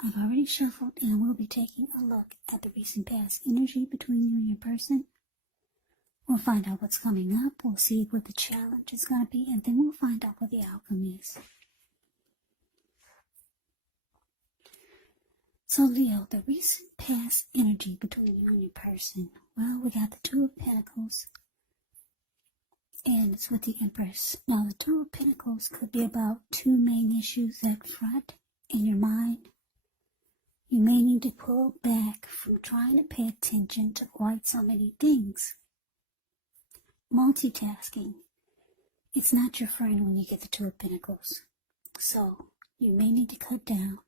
I've already shuffled and we'll be taking a look at the recent past energy between you and your person. We'll find out what's coming up, we'll see what the challenge is going to be, and then we'll find out what the outcome is. So Leo, the recent past energy between you and your person. Well, we got the Two of Pentacles, and it's with the Empress. Now, the Two of Pentacles could be about two main issues up front in your mind. You may need to pull back from trying to pay attention to quite so many things. Multitasking. It's not your friend when you get the Two of Pentacles. So, you may need to cut down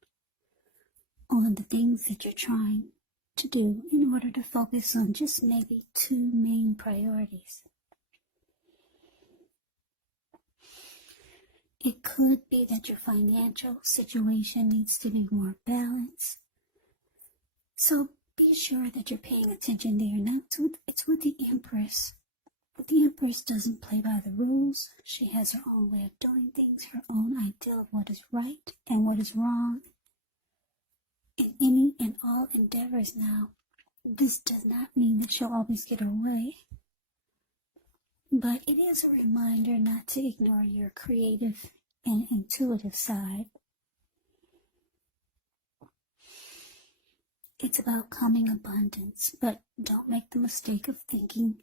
on the things that you're trying to do in order to focus on just maybe two main priorities. It could be that your financial situation needs to be more balanced. So be sure that you're paying attention there. Now it's with the Empress. But the Empress doesn't play by the rules. She has her own way of doing things, her own idea of what is right and what is wrong in any and all endeavors. Now, this does not mean that she'll always get her way. But it is a reminder not to ignore your creative and intuitive side. It's about coming abundance, but don't make the mistake of thinking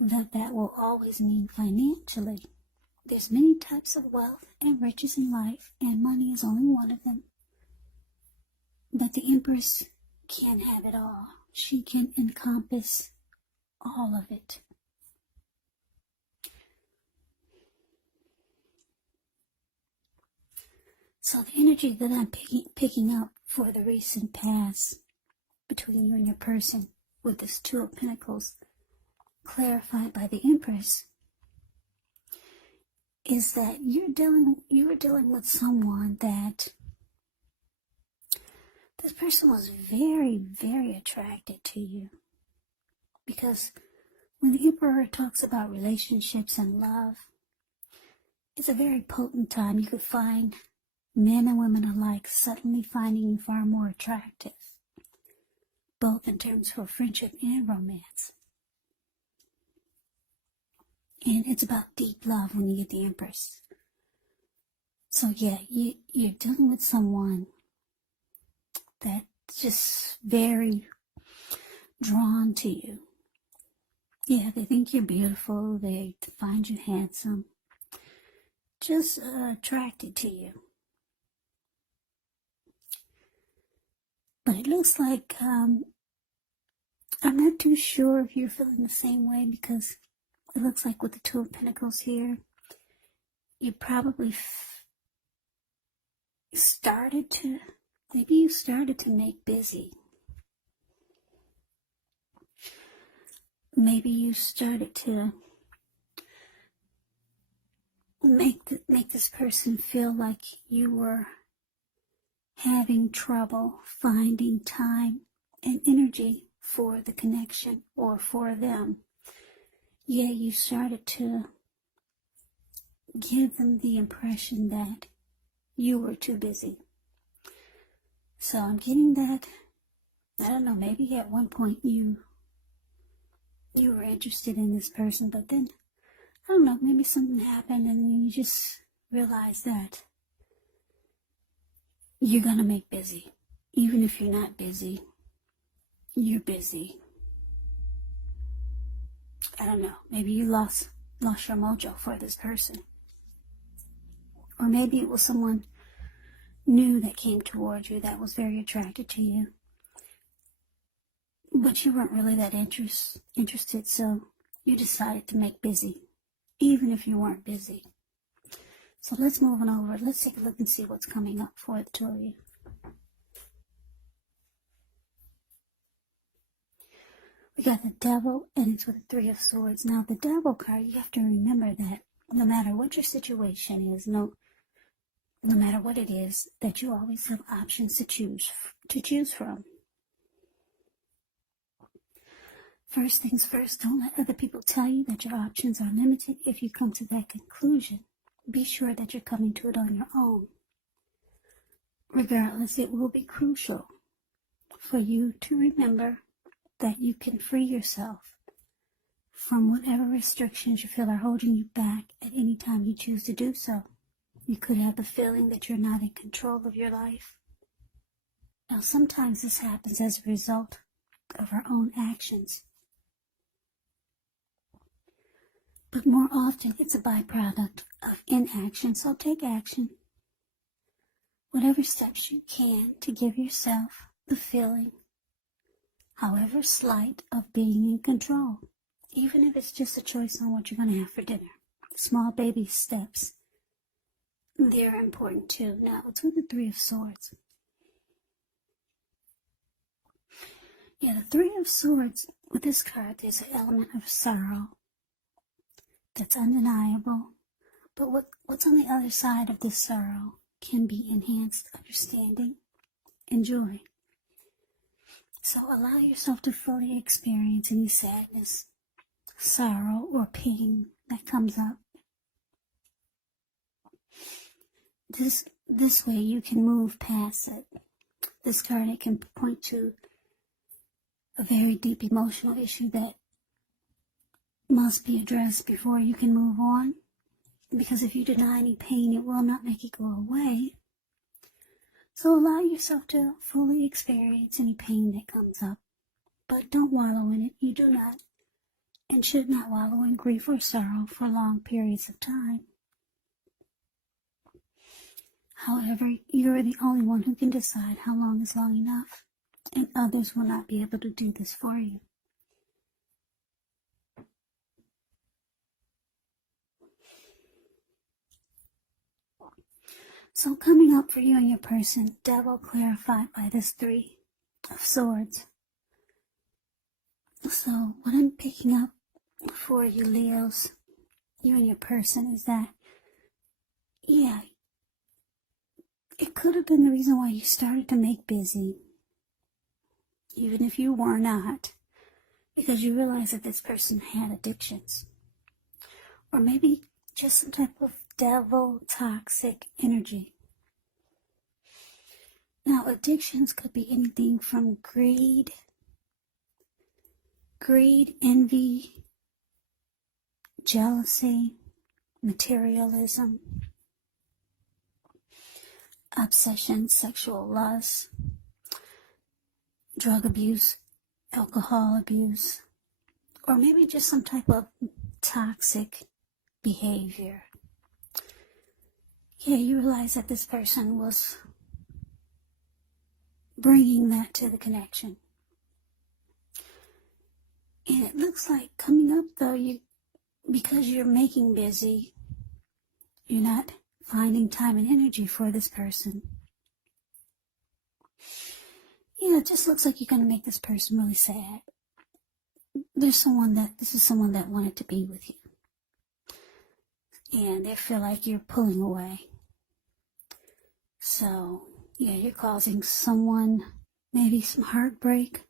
that that will always mean financially. There's many types of wealth and riches in life, and money is only one of them. But the Empress can have it all. She can encompass all of it. So the energy that I'm picking up for the recent past between you and your person with this Two of Pentacles clarified by the Empress is that you're dealing with someone that this person was very, very attracted to you. Because when the Emperor talks about relationships and love, it's a very potent time. You could find men and women alike suddenly finding you far more attractive, both in terms of friendship and romance. And it's about deep love when you get the Empress. So yeah, you're dealing with someone that's just very drawn to you. Yeah, they think you're beautiful, they find you handsome, just attracted to you. But it looks like, I'm not too sure if you're feeling the same way, because it looks like with the Two of Pentacles here, you probably started to make busy. Maybe you started to make this person feel like you were having trouble finding time and energy for the connection or for them. Yeah, you started to give them the impression that you were too busy. So I'm getting that, I don't know, maybe at one point you were interested in this person, but then, I don't know, maybe something happened and then you just realized that you're gonna make busy. Even if you're not busy, you're busy. I don't know, maybe you lost your mojo for this person. Or maybe it was someone new that came towards you that was very attracted to you. But you weren't really that interested, so you decided to make busy, even if you weren't busy. So let's move on over. Let's take a look and see what's coming up for the two of you. We got the Devil, and it's with the Three of Swords. Now, the Devil card, you have to remember that no matter what your situation is, no matter what it is, that you always have options to choose from. First things first, don't let other people tell you that your options are limited. If you come to that conclusion, be sure that you're coming to it on your own. regardless, it will be crucial for you to remember that you can free yourself from whatever restrictions you feel are holding you back at any time you choose to do so. You could have the feeling that you're not in control of your life. Now, sometimes this happens as a result of our own actions, but more often it's a byproduct of inaction. So take action, whatever steps you can, to give yourself the feeling, however slight, of being in control, even if it's just a choice on what you're going to have for dinner. Small baby steps, they're important too. Now, it's with the Three of Swords. Yeah, the Three of Swords, with this card, there's an element of sorrow that's undeniable. But what's on the other side of this sorrow can be enhanced understanding and joy. So allow yourself to fully experience any sadness, sorrow, or pain that comes up. This way you can move past it. This card, it can point to a very deep emotional issue that must be addressed before you can move on. Because if you deny any pain, it will not make it go away. So allow yourself to fully experience any pain that comes up. But don't wallow in it. You do not and should not wallow in grief or sorrow for long periods of time. However, you're the only one who can decide how long is long enough, and others will not be able to do this for you. So coming up for you and your person, Devil clarified by this Three of Swords. So what I'm picking up for you, Leos, you and your person, is that, yeah, it could have been the reason why you started to make busy, even if you were not, because you realized that this person had addictions. Or maybe just some type of devil toxic energy. Now, addictions could be anything from greed, envy, jealousy, materialism, obsession, sexual lust, drug abuse, alcohol abuse, or maybe just some type of toxic behavior. Yeah, you realize that this person was bringing that to the connection. And it looks like coming up, though, because you're making busy, you're not finding time and energy for this person. Yeah, it just looks like you're going to make this person really sad. This is someone that wanted to be with you. And they feel like you're pulling away. So, yeah, you're causing someone maybe some heartbreak.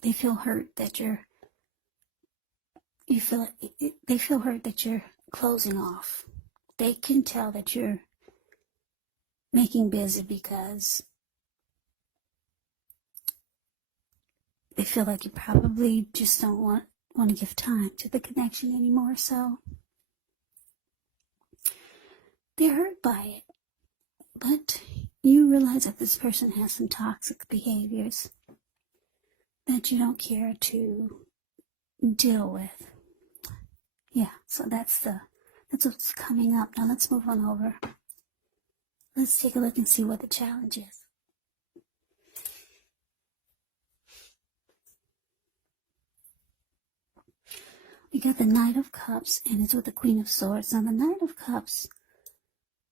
They feel hurt that they feel hurt that you're closing off. They can tell that you're making busy because they feel like you probably just don't want to give time to the connection anymore. So they're hurt by it. But you realize that this person has some toxic behaviors that you don't care to deal with. Yeah, so that's what's coming up. Now let's move on over. Let's take a look and see what the challenge is. We got the Knight of Cups, and it's with the Queen of Swords. Now the Knight of Cups,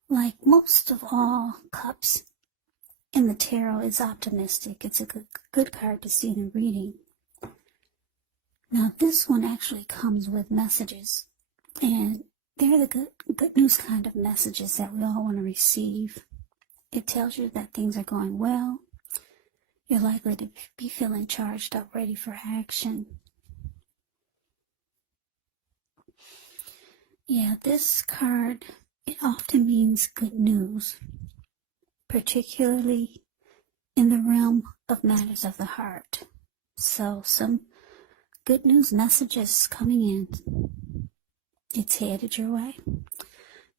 like most of all cups in the tarot, is optimistic. It's a good card to see in a reading. Now this one actually comes with messages, and they're the good news kind of messages that we all want to receive. It tells you that things are going well. You're likely to be feeling charged up, ready for action. Yeah, this card, it often means good news. particularly in the realm of matters of the heart. So some good news messages coming in. It's headed your way.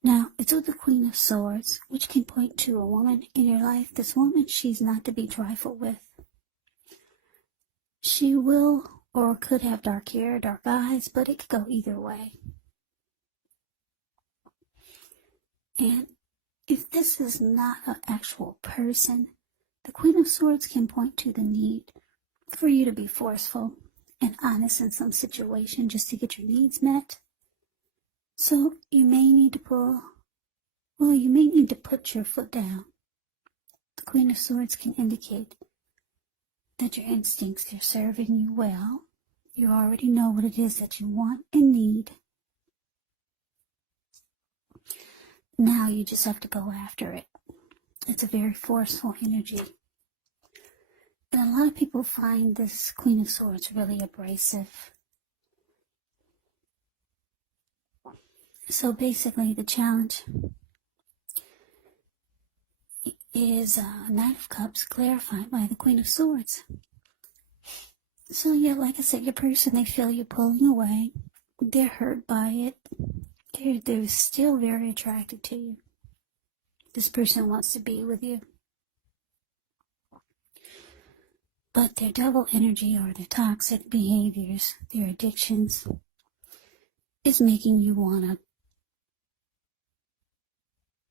Now, it's with the Queen of Swords, which can point to a woman in your life. This woman, she's not to be trifled with. She will or could have dark hair, dark eyes, but it could go either way. And if this is not an actual person, the Queen of Swords can point to the need for you to be forceful and honest in some situation just to get your needs met. So you may need to put your foot down. The Queen of Swords can indicate that your instincts are serving you well. You already know what it is that you want and need. Now you just have to go after it. It's a very forceful energy. And a lot of people find this Queen of Swords really abrasive. So basically the challenge is Knight of Cups clarified by the Queen of Swords. So yeah, like I said, your person, they feel you pulling away. They're hurt by it. They're still very attracted to you. This person wants to be with you. But their double energy or their toxic behaviors, their addictions, is making you want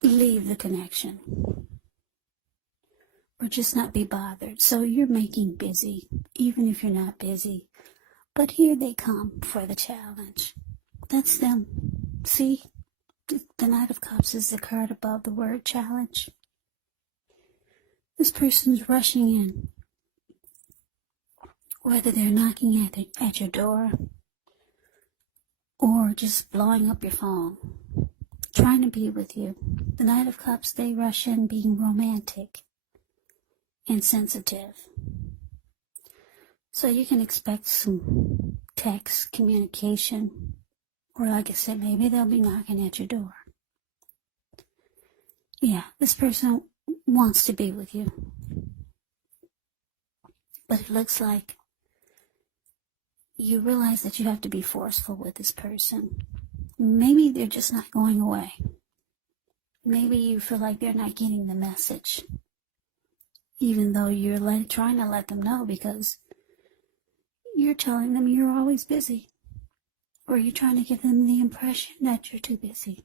to leave the connection. Or just not be bothered. So you're making busy, even if you're not busy. But here they come for the challenge. That's them. See, the Knight of Cups is the card above the word challenge. This person's rushing in. Whether they're knocking at your door or just blowing up your phone, trying to be with you. The Knight of Cups, they rush in being romantic and sensitive. So you can expect some text communication, or like I said, maybe they'll be knocking at your door. Yeah, this person wants to be with you. But it looks like you realize that you have to be forceful with this person. Maybe they're just not going away. Maybe you feel like they're not getting the message, even though you're trying to let them know, because you're telling them you're always busy, or you're trying to give them the impression that you're too busy.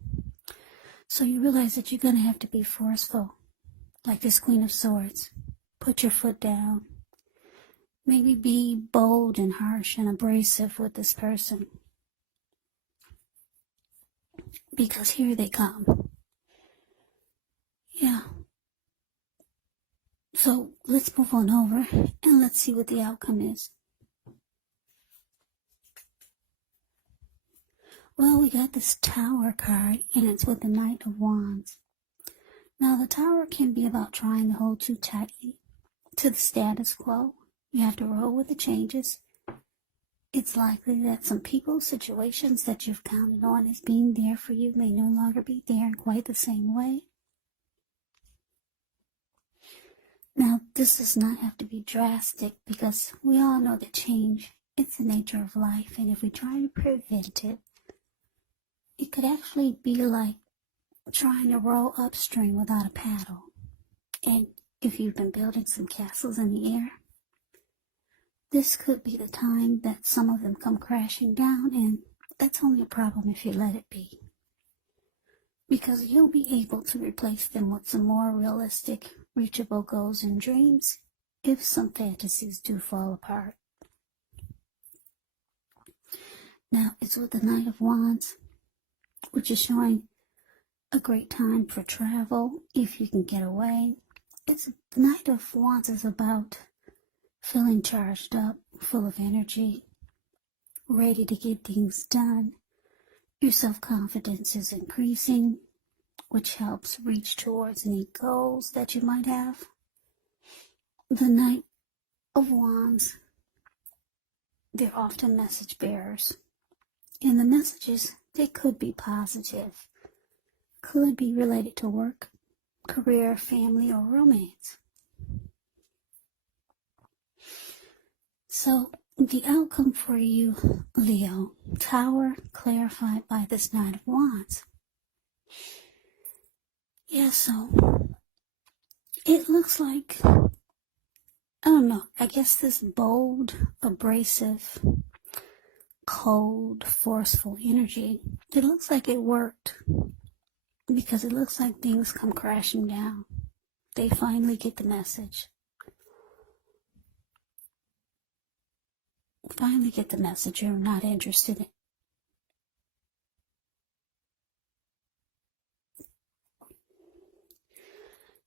So you realize that you're going to have to be forceful, like this Queen of Swords. Put your foot down. Maybe be bold and harsh and abrasive with this person, because here they come. Yeah. So let's move on over and let's see what the outcome is. Well, we got this Tower card, and it's with the Knight of Wands. Now, the Tower can be about trying to hold too tightly to the status quo. You have to roll with the changes. It's likely that some people, situations that you've counted on as being there for you may no longer be there in quite the same way. Now, this does not have to be drastic, because we all know that change, it's the nature of life, and if we try to prevent it, it could actually be like trying to row upstream without a paddle. And if you've been building some castles in the air, this could be the time that some of them come crashing down, and that's only a problem if you let it be. Because you'll be able to replace them with some more realistic, reachable goals and dreams if some fantasies do fall apart. Now, it's with the Knight of Wands, which is showing a great time for travel if you can get away. The Knight of Wands is about feeling charged up, full of energy, ready to get things done. Your self-confidence is increasing, which helps reach towards any goals that you might have. The Knight of Wands, they're often message bearers. And the messages, they could be positive, could be related to work, career, family, or romance. So the outcome for you, Leo, Tower, clarified by this Knight of Wands. Yeah, so it looks like, I don't know, I guess this bold, abrasive, cold, forceful energy, it looks like it worked, because it looks like things come crashing down. They finally get the message. Finally get the message you're not interested in.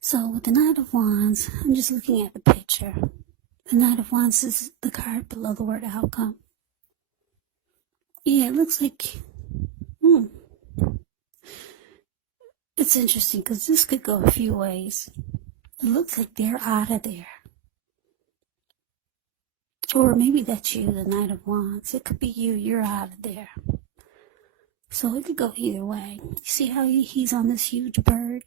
So with the Knight of Wands, I'm just looking at the picture. The Knight of Wands is the card below the word outcome. Yeah, it looks like, it's interesting because this could go a few ways. It looks like they're out of there. Or maybe that's you, the Knight of Wands. It could be you, you're out of there. So it could go either way. You see how he's on this huge bird?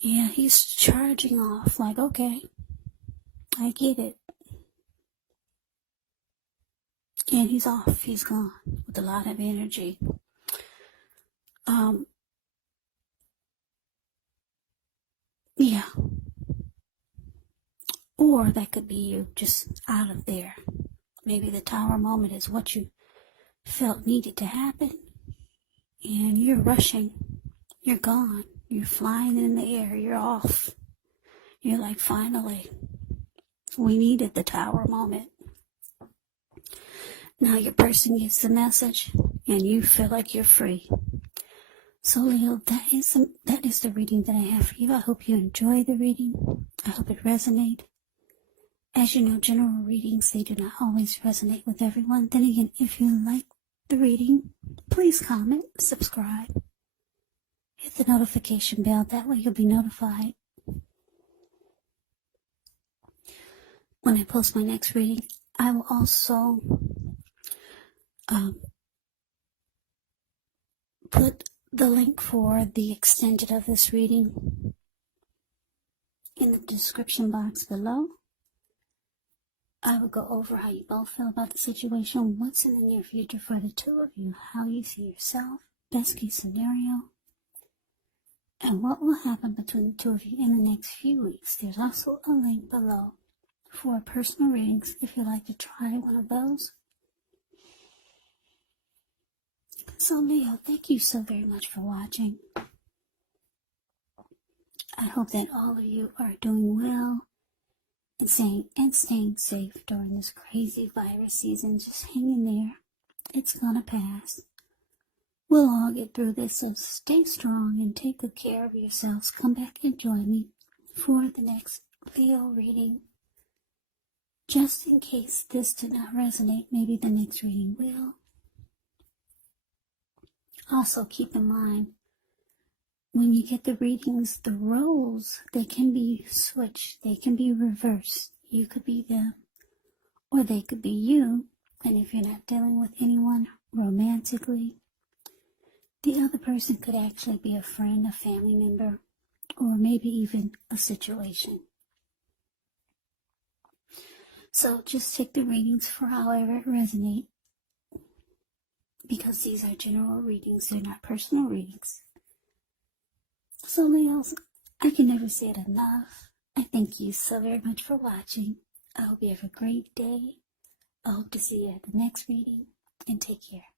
Yeah, he's charging off like, okay, I get it. And he's off, he's gone with a lot of energy. Yeah. Or that could be you just out of there. Maybe the Tower moment is what you felt needed to happen. And you're rushing. You're gone. You're flying in the air. You're off. You're like, finally, we needed the Tower moment. Now your person gets the message and you feel like you're free. So Leo, that is the reading that I have for you. I hope you enjoy the reading. I hope it resonates. As you know, general readings, they do not always resonate with everyone. Then again, if you like the reading, please comment, subscribe, hit the notification bell. That way you'll be notified when I post my next reading. I will also put the link for the extended of this reading in the description box below. I will go over how you both feel about the situation, what's in the near future for the two of you, how you see yourself, best case scenario, and what will happen between the two of you in the next few weeks. There's also a link below for personal readings if you'd like to try one of those. So Leo, thank you so very much for watching. I hope that all of you are doing well and staying safe during this crazy virus season. Just hang in there. It's gonna pass. We'll all get through this, so stay strong and take good care of yourselves. Come back and join me for the next Leo reading. Just in case this did not resonate, maybe the next reading will. Also keep in mind, when you get the readings, the roles, they can be switched, they can be reversed. You could be them, or they could be you. And if you're not dealing with anyone romantically, the other person could actually be a friend, a family member, or maybe even a situation. So just take the readings for however it resonates, because these are general readings, they're not personal readings. So Leos, I can never say it enough. I thank you so very much for watching. I hope you have a great day. I hope to see you at the next reading, and take care.